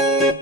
Halo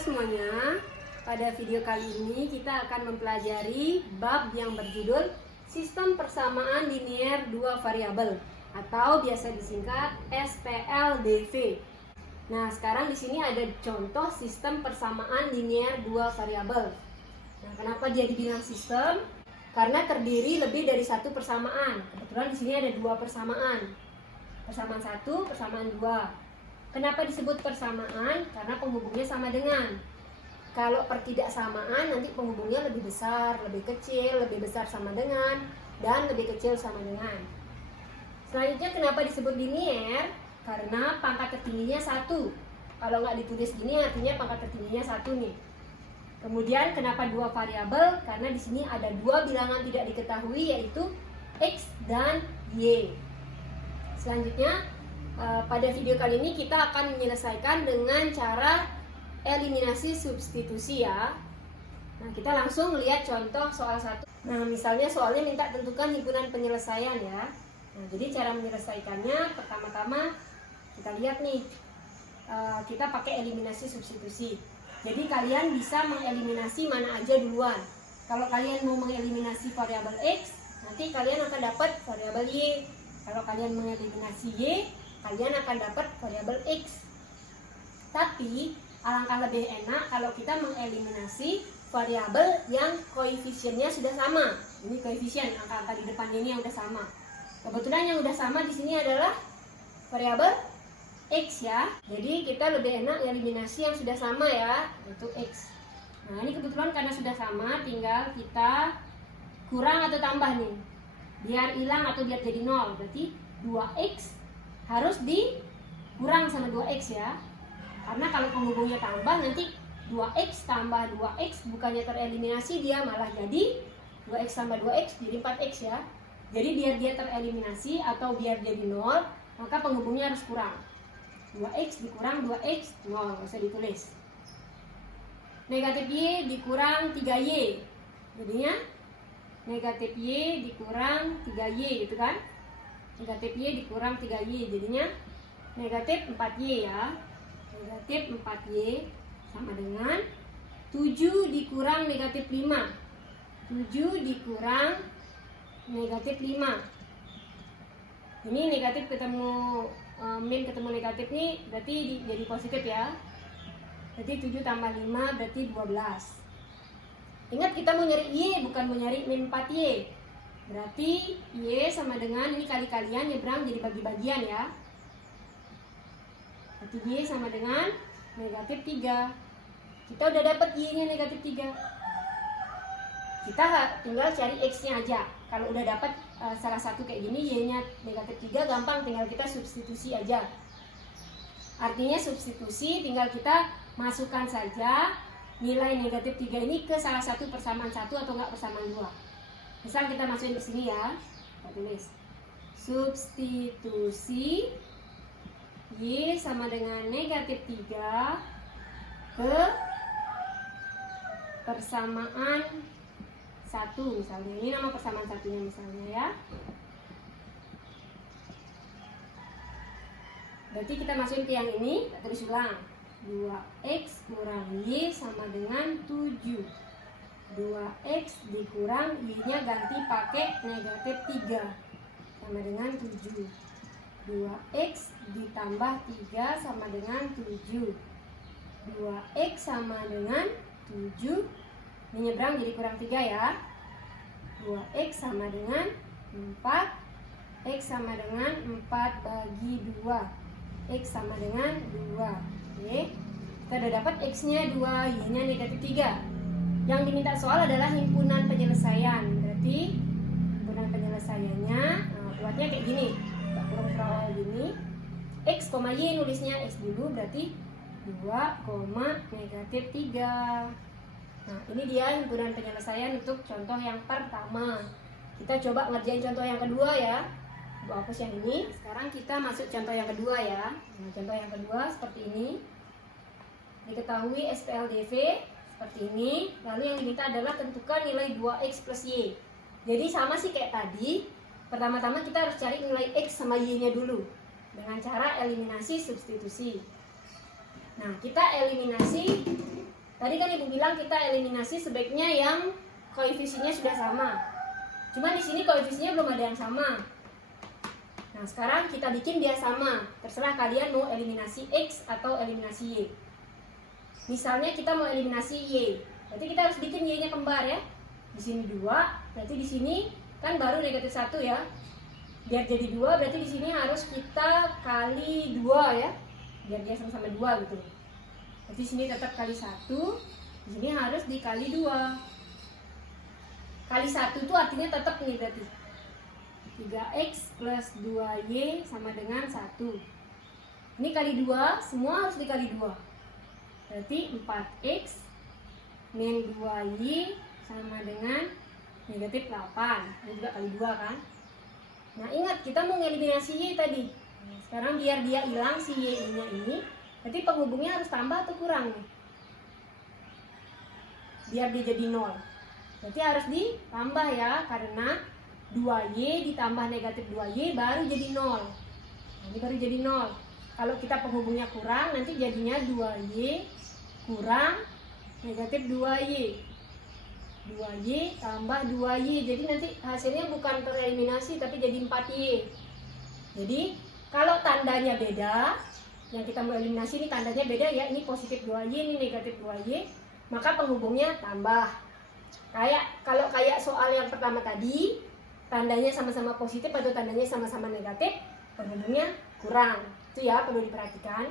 semuanya, pada video kali ini kita akan mempelajari bab yang berjudul Sistem Persamaan Linier Dua Variabel atau biasa disingkat SPLDV. Nah, sekarang di sini ada contoh sistem persamaan linier dua variabel. Nah, kenapa dia dibilang sistem? Karena terdiri lebih dari satu persamaan. Kebetulan di sini ada dua persamaan. Persamaan satu, persamaan dua. Kenapa disebut persamaan? Karena penghubungnya sama dengan. Kalau pertidaksamaan nanti penghubungnya lebih besar, lebih kecil, lebih besar sama dengan, dan lebih kecil sama dengan. Selanjutnya kenapa disebut linier? Karena pangkat tertingginya satu. Kalau nggak ditulis gini artinya pangkat tertingginya satu nih. Kemudian kenapa dua variabel? Karena di sini ada dua bilangan tidak diketahui yaitu X dan Y. Selanjutnya pada video kali ini kita akan menyelesaikan dengan cara eliminasi substitusi ya. Nah, kita langsung lihat contoh soal satu. Nah, misalnya soalnya minta tentukan himpunan penyelesaian ya. Nah, jadi cara menyelesaikannya pertama-tama kita lihat nih, kita pakai eliminasi substitusi. Jadi kalian bisa mengeliminasi mana aja duluan. Kalau kalian mau mengeliminasi variabel X, nanti kalian akan dapat variabel Y. Kalau kalian mengeliminasi Y, kalian akan dapat variabel X. Tapi alangkah lebih enak kalau kita mengeliminasi variabel yang koefisiennya sudah sama. Ini koefisien, angka-angka di depannya ini yang sudah sama. Kebetulan yang sudah sama di sini adalah variabel X ya. Jadi kita lebih enak eliminasi yang sudah sama ya, yaitu X. Nah, ini kebetulan karena sudah sama, tinggal kita kurang atau tambah nih. Biar hilang atau biar jadi 0. Berarti 2X harus dikurang sama 2X ya. Karena kalau penghubungnya tambah nanti 2X tambah 2X bukannya tereliminasi, dia malah jadi 2X tambah 2X jadi 4X ya. Jadi biar dia tereliminasi atau biar jadi 0, maka penghubungnya harus kurang. 2X dikurang 2X, 0, nggak usah ditulis. Negatif Y dikurang 3Y. Jadinya negatif Y dikurang 3Y gitu kan. Negatif Y dikurang 3Y. Jadinya negatif 4Y ya. Negatif 4Y sama dengan 7 dikurang negatif 5. 7 dikurang negatif 5. Ini negatif ketemu min ketemu negatif nih berarti jadi positif ya. Berarti 7 tambah 5 berarti 12. Ingat kita mau nyari Y bukan mau nyari min 4Y. Berarti Y sama dengan ini kali-kalian nyebrang jadi bagi-bagian ya. Berarti Y sama dengan negatif 3. Kita udah dapat Y-nya negatif 3. Kita tinggal cari X-nya aja. Kalau udah dapat salah satu kayak gini, Y-nya negatif 3, gampang tinggal kita substitusi aja. Artinya substitusi tinggal kita masukkan saja nilai negatif 3 ini ke salah satu persamaan 1 atau enggak persamaan 2. Misal kita masukin ke sini ya. Kita tulis substitusi Y sama dengan negatif 3 ke persamaan 1 misalnya. Ini nama persamaan satunya misalnya ya. Berarti kita masukin ke yang ini, kita tulis ulang. 2X kurang Y sama dengan 7. 2X dikurang Y-nya ganti pakai negatif 3 sama dengan 7. 2X ditambah 3 sama dengan 7. 2X sama dengan 7. Ini nyebrang jadi kurang 3 ya. 2X sama dengan 4. X sama dengan 4 bagi 2. X sama dengan 2. Oke. Kita udah dapat X-nya 2, Y-nya negatif 3. Yang diminta soal adalah himpunan penyelesaian. Berarti himpunan penyelesaiannya buatnya kayak gini. Kita kurang gini. X, Y nulisnya X dulu berarti 2, negatif 3. Nah, ini dia himpunan penyelesaian untuk contoh yang pertama. Kita coba ngerjain contoh yang kedua ya. Hapus yang ini. Sekarang kita masuk contoh yang kedua ya. Nah, contoh yang kedua seperti ini. Diketahui SPLDV seperti ini. Lalu yang diminta adalah tentukan nilai 2X plus Y. Jadi sama sih kayak tadi. Pertama-tama kita harus cari nilai X sama Y-nya dulu dengan cara eliminasi substitusi. Nah, kita eliminasi, tadi kan Ibu bilang kita eliminasi sebaiknya yang koefisiennya sudah sama. Cuma di sini koefisiennya belum ada yang sama. Nah, sekarang kita bikin dia sama. Terserah kalian mau eliminasi X atau eliminasi Y. Misalnya kita mau eliminasi Y, berarti kita harus bikin Y-nya kembar ya. Di sini 2, berarti di sini kan baru negatif 1 ya. Biar jadi 2, berarti di sini harus kita kali 2 ya. Biar dia sama-sama 2 gitu. Berarti di sini tetap kali 1, di sini harus dikali 2. Kali 1 itu artinya tetap nih berarti 3x plus 2y sama dengan 1. Ini kali 2, semua harus dikali 2. Berarti 4x min 2y sama dengan negatif 8. Ini juga kali 2 kan. Nah, ingat kita mau ngeliminasi y tadi. Sekarang biar dia hilang si y-nya ini, berarti penghubungnya harus tambah atau kurang nih? Biar dia jadi 0. Berarti harus ditambah ya, karena 2y ditambah negatif 2y baru jadi 0. Nah, ini baru jadi 0. Kalau kita penghubungnya kurang, nanti jadinya 2y kurang negatif 2y. 2y tambah 2y. Jadi nanti hasilnya bukan tereliminasi, tapi jadi 4y. Jadi, kalau tandanya beda, yang kita mau eliminasi ini tandanya beda ya. Ini positif 2y, ini negatif 2y. Maka penghubungnya tambah. Kalau kayak soal yang pertama tadi, tandanya sama-sama positif atau tandanya sama-sama negatif, penghubungnya kurang. Itu ya perlu diperhatikan.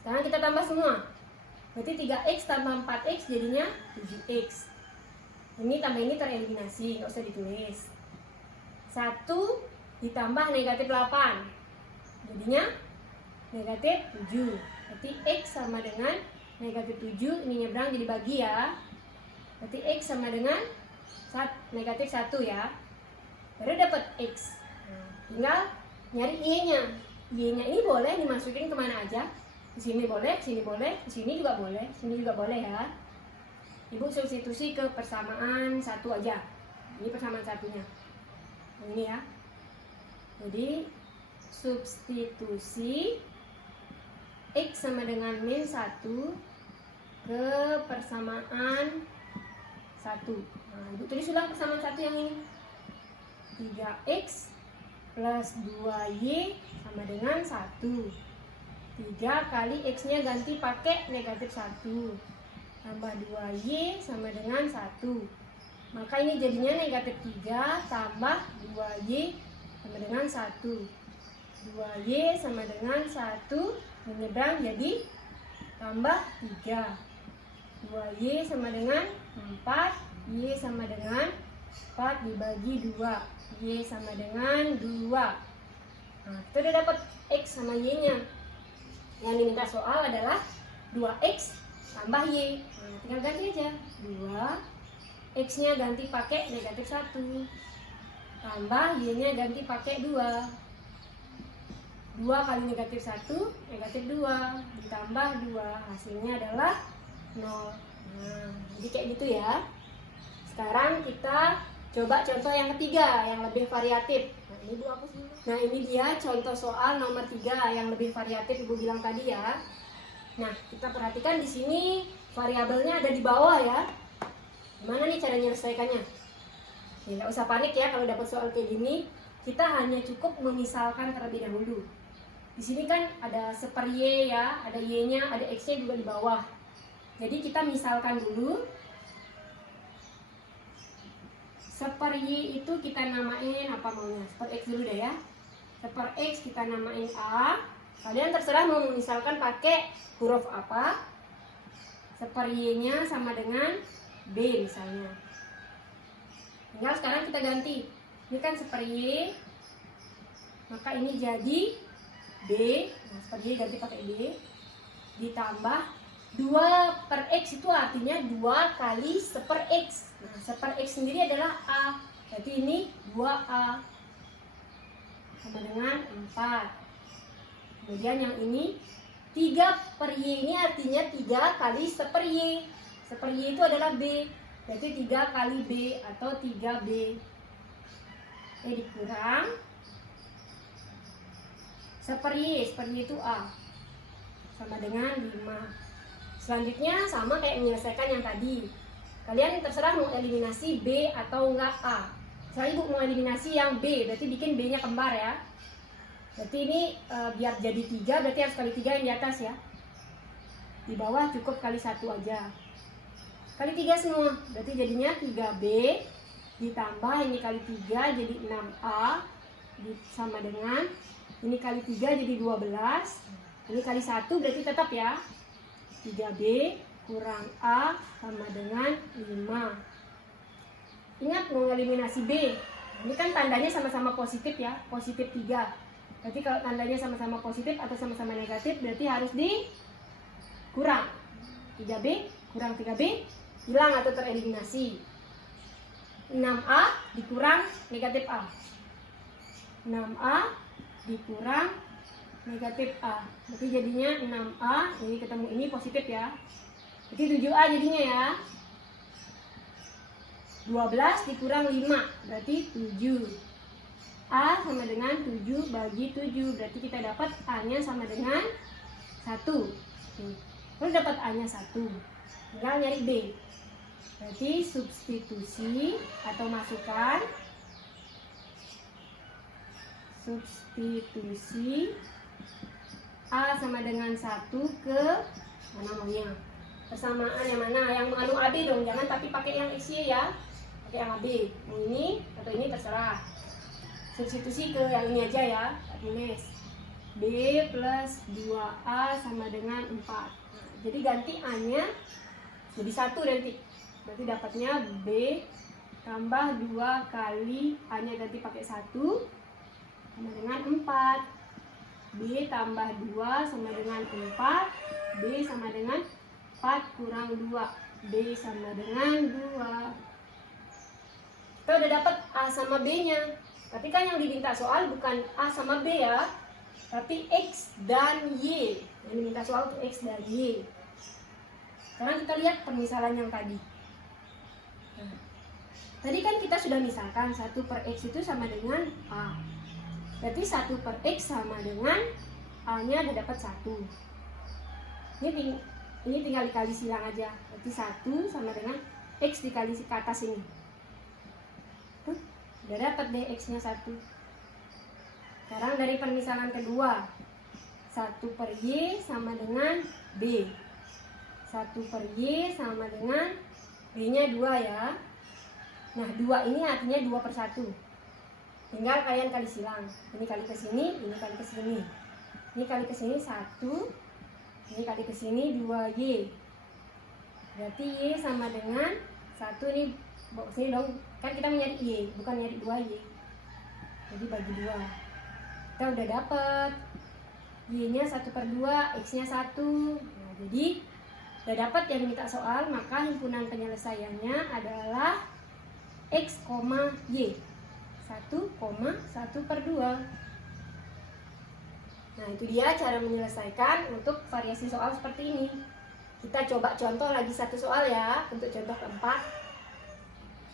Sekarang kita tambah semua. Berarti 3x tambah 4x jadinya 7x. Ini tambah ini tereliminasi, nggak usah ditulis. 1 ditambah negatif 8 jadinya negatif 7. Berarti x sama dengan negatif 7. Ini nyebrang jadi bagi ya. Berarti x sama dengan negatif 1 ya. Baru dapat x. Tinggal nyari y-nya. Y-nya ini boleh dimasukin kemana aja. Di sini boleh, di sini boleh, di sini juga boleh, di sini juga boleh ya. Ibu substitusi ke persamaan 1 aja. Ini persamaan satunya. Ini ya. Jadi substitusi x sama dengan min 1 ke persamaan 1. Nah, Ibu tulis ulang persamaan 1 yang ini. 3x plus 2y sama dengan 1. 3 kali x-nya ganti pakai negatif 1. Tambah 2y sama dengan 1. Maka ini jadinya negatif 3 tambah 2y sama dengan 1. 2y sama dengan 1 menyeberang jadi tambah 3. 2y sama dengan 4, y sama dengan 4 dibagi 2, y sama dengan 2. Nah, kita udah dapat x sama y-nya. Yang diminta soal adalah 2x tambah y. Nah, tinggal ganti aja. 2, x-nya ganti pakai negatif 1. Tambah y-nya ganti pakai 2. 2 kali negatif 1, negatif 2. Ditambah 2, hasilnya adalah 0. Nah, jadi kayak gitu ya. Sekarang kita coba contoh yang ketiga, yang lebih variatif. Nah, ini Bu hapus dulu. Nah, ini dia contoh soal nomor 3 yang lebih variatif Ibu bilang tadi ya. Nah, kita perhatikan di sini variabelnya ada di bawah ya. Gimana nih cara menyelesaikannya? Ya, nggak usah panik ya kalau dapat soal kayak gini. Kita hanya cukup memisalkan terlebih dahulu. Di sini kan ada seper y ya, ada y-nya, ada x-nya juga di bawah. Jadi kita misalkan dulu. Seper y itu kita namain apa maunya? Seper x dulu deh ya. Seper x kita namain a. Kalian terserah mau misalkan pakai huruf apa. Seper y-nya sama dengan b misalnya. Tinggal sekarang kita ganti. Ini kan seper y, maka ini jadi b. Nah, seper y ganti pakai b. Ditambah 2 per x itu artinya 2 kali seper x. Nah, seper x sendiri adalah a. Berarti ini 2a sama dengan 4. Kemudian yang ini 3 per y ini artinya 3 kali seper y. Seper y itu adalah b. Berarti 3 kali b atau 3b. dikurang Y itu A sama dengan 5. Selanjutnya sama kayak menyelesaikan yang tadi. Kalian terserah mau eliminasi B atau enggak A. Saya Ibu mau eliminasi yang B, berarti bikin B-nya kembar ya. Berarti ini biar jadi 3 berarti harus kali 3 yang di atas ya. Di bawah cukup kali 1 aja. Kali 3 semua, berarti jadinya 3B ditambah ini kali 3 jadi 6A sama dengan ini kali 3 jadi 12. Ini kali 1 berarti tetap ya. 3B kurang A sama dengan 5. Ingat mau eliminasi B. Ini kan tandanya sama-sama positif ya, positif 3. Berarti kalau tandanya sama-sama positif atau sama-sama negatif berarti harus dikurang. 3B kurang 3B hilang atau tereliminasi. 6A dikurang negatif A. 6A dikurang negatif A. Berarti jadinya 6A, ini ketemu ini positif ya. Jadi 7A jadinya ya. 12 dikurang 5 berarti 7. A sama dengan 7 bagi 7. Berarti kita dapat A-nya sama dengan 1. Kalau dapat A-nya 1, tinggal nyari B. Berarti substitusi atau masukkan substitusi A sama dengan 1 ke mana maunya. Persamaan yang mana? Yang mengandung AB dong, jangan tapi pakai yang XY ya. Pakai yang AB. Yang ini atau ini terserah. Substitusi ke yang ini aja ya. Tulis B plus 2A sama dengan 4. Nah, jadi ganti A-nya jadi 1 nanti. Berarti dapatnya B tambah 2 kali A-nya ganti pakai 1 sama dengan 4. B tambah 2 sama dengan 4. B sama dengan 4 kurang 2. B sama dengan 2. Kita udah dapat A sama B-nya. Tapi kan yang diminta soal bukan A sama B ya, tapi X dan Y. Yang diminta soal itu X dan Y. Sekarang kita lihat permisalan yang tadi. Nah, tadi kan kita sudah misalkan 1 per X itu sama dengan A. Berarti 1 per X sama dengan A-nya udah dapat 1. Ini tinggal dikali silang aja. Berarti 1 sama dengan X dikali ke atas ini. Tuh, udah dapat deh X-nya 1. Sekarang dari permisalan kedua. 1 per Y sama dengan B. 1 per Y sama dengan B-nya 2 ya. Nah, 2 ini artinya 2 per 1. Tinggal kalian kali silang. Ini kali ke sini, ini kali ke sini. Ini kali ke sini 1. Ini kali ke sini 2Y. Berarti Y sama dengan 1 ini bawa ke sini dong. Kan kita mencari Y, bukan nyari 2Y. Jadi bagi 2. Kita udah dapat Y-nya 1 per 2, X-nya 1. Nah, jadi udah dapat yang minta soal, maka himpunan penyelesaiannya adalah X, Y. 1,1 per 2. Nah, itu dia cara menyelesaikan untuk variasi soal seperti ini. Kita coba contoh lagi satu soal ya, untuk contoh keempat.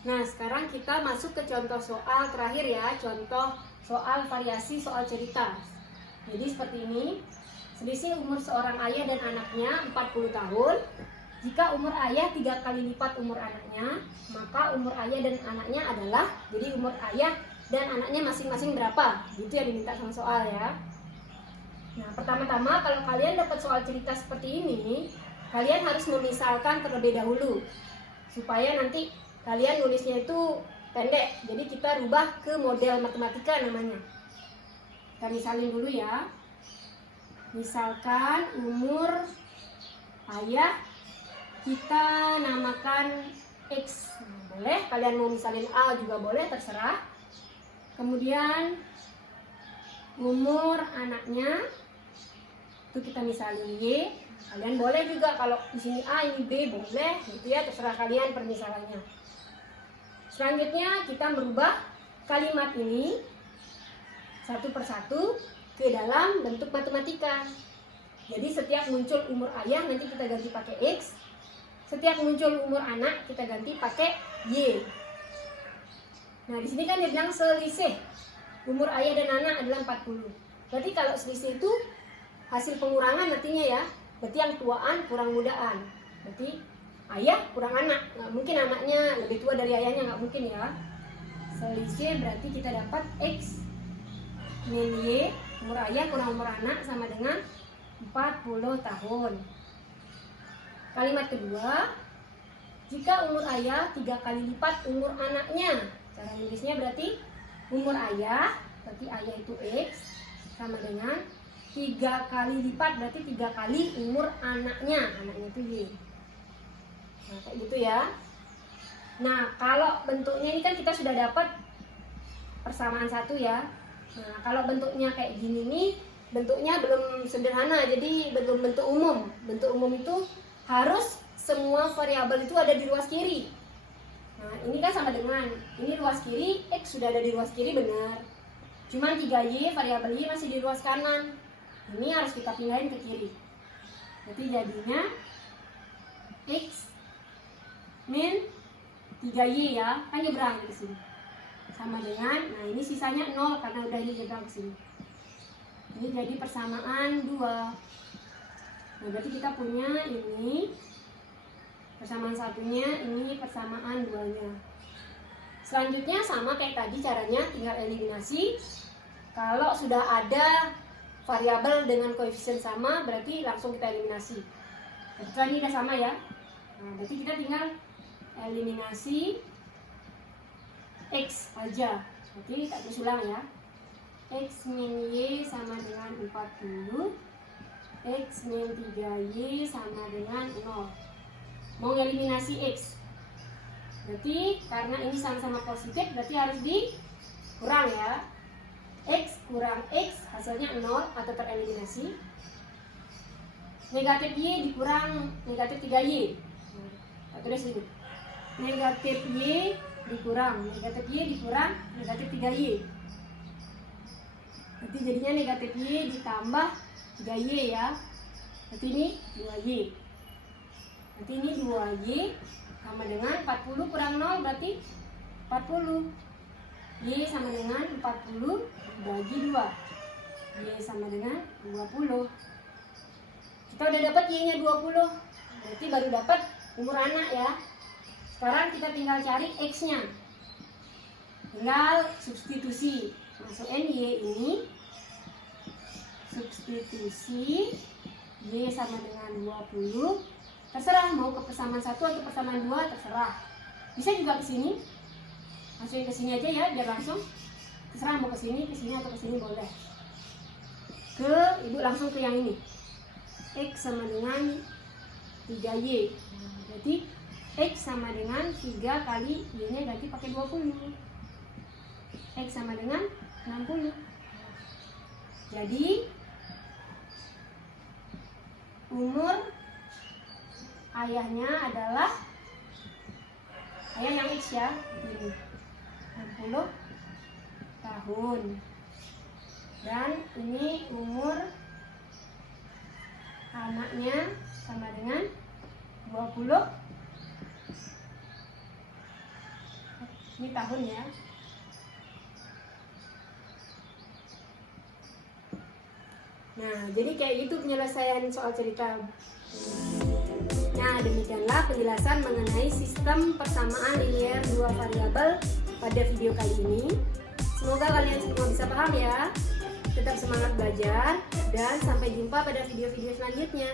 Nah, sekarang kita masuk ke contoh soal terakhir ya, contoh soal variasi soal cerita. Jadi seperti ini, selisih umur seorang ayah dan anaknya 40 tahun. Jika umur ayah 3 kali lipat umur anaknya, maka umur ayah dan anaknya adalah, jadi umur ayah dan anaknya masing-masing berapa? Itu yang diminta sama soal ya. Nah, pertama-tama kalau kalian dapat soal cerita seperti ini, kalian harus memisalkan terlebih dahulu. Supaya nanti kalian nulisnya itu pendek. Jadi kita rubah ke model matematika namanya. Kita misalin dulu ya. Misalkan umur ayah kita namakan X. Boleh, kalian mau misalin A juga boleh, terserah. Kemudian umur anaknya itu kita misalin Y. Kalian boleh juga kalau di sini A ini B boleh, gitu ya, terserah kalian permisalannya. Selanjutnya kita merubah kalimat ini satu persatu ke dalam bentuk matematika. Jadi setiap muncul umur ayah nanti kita ganti pakai X. Setiap muncul umur anak kita ganti pakai Y. Nah, di sini kan dia bilang selisih umur ayah dan anak adalah 40. Berarti kalau selisih itu hasil pengurangan artinya ya. Berarti yang tuaan kurang mudaan. Berarti ayah kurang anak. Nggak mungkin anaknya lebih tua dari ayahnya, nggak mungkin ya. Selisih berarti kita dapat X min Y, umur ayah kurang umur anak sama dengan 40 tahun. Kalimat kedua, jika umur ayah 3 kali lipat umur anaknya. Cara nulisnya berarti umur ayah, berarti ayah itu X, sama dengan 3 kali lipat, berarti 3 kali umur anaknya itu Y. Nah, kayak gitu ya. Nah, kalau bentuknya ini kan kita sudah dapat persamaan satu ya. Nah, kalau bentuknya kayak gini nih, bentuknya belum sederhana, jadi belum bentuk umum. Bentuk umum itu harus semua variabel itu ada di ruas kiri. Nah, ini kan sama dengan, ini ruas kiri, X sudah ada di ruas kiri benar. Cuman 3Y, variabel Y masih di ruas kanan. Ini harus kita pindahin ke kiri. Jadi jadinya X min 3Y ya, kan nyebrang ke sini. Sama dengan, nah ini sisanya 0 karena udah ini nyebrang ke sini. Ini jadi persamaan 2. Nah, berarti kita punya ini persamaan satunya, ini persamaan 2-nya. Selanjutnya sama kayak tadi caranya, tinggal eliminasi. Kalau sudah ada variabel dengan koefisien sama, berarti langsung kita eliminasi. Kebetulan ini udah sama ya. Nah, berarti kita tinggal eliminasi X aja. Berarti tak tulis ulang ya. X min Y sama dengan 40. X min 3Y sama dengan 0. Mau eliminasi X, berarti karena ini sama-sama positif, berarti harus dikurang ya. X kurang X hasilnya 0 atau tereliminasi. Negatif Y dikurang negatif 3Y. Tulis ini. Negatif Y dikurang negatif Y dikurang negatif 3Y. Berarti jadinya negatif Y ditambah 3Y ya. Berarti ini 2Y. Berarti ini 2Y sama dengan 40 kurang 0 berarti 40. Y sama dengan 40 dibagi 2. Y sama dengan 20. Kita udah dapat Y-nya 20. Berarti baru dapat umur anak ya. Sekarang kita tinggal cari X-nya. Tinggal substitusi. Masukin Y ini. Substitusi Y sama dengan 20. Terserah mau ke persamaan 1 atau persamaan 2, terserah. Bisa juga ke sini. Masukin ke sini aja ya, biar langsung. Terserah mau ke sini atau ke sini boleh. Ibu langsung ke yang ini. X sama dengan 3Y. Berarti X sama dengan 3 kali Y-nya ganti pakai 20. X sama dengan 60. Jadi umur ayahnya adalah ayah yang X ya, ini 60 tahun. Dan ini umur anaknya sama dengan 20. Ini tahun ya. Nah, jadi kayak gitu penyelesaian soal cerita. Nah, demikianlah penjelasan mengenai sistem persamaan linear dua variabel pada video kali ini. Semoga kalian semua bisa paham ya. Tetap semangat belajar dan sampai jumpa pada video-video selanjutnya.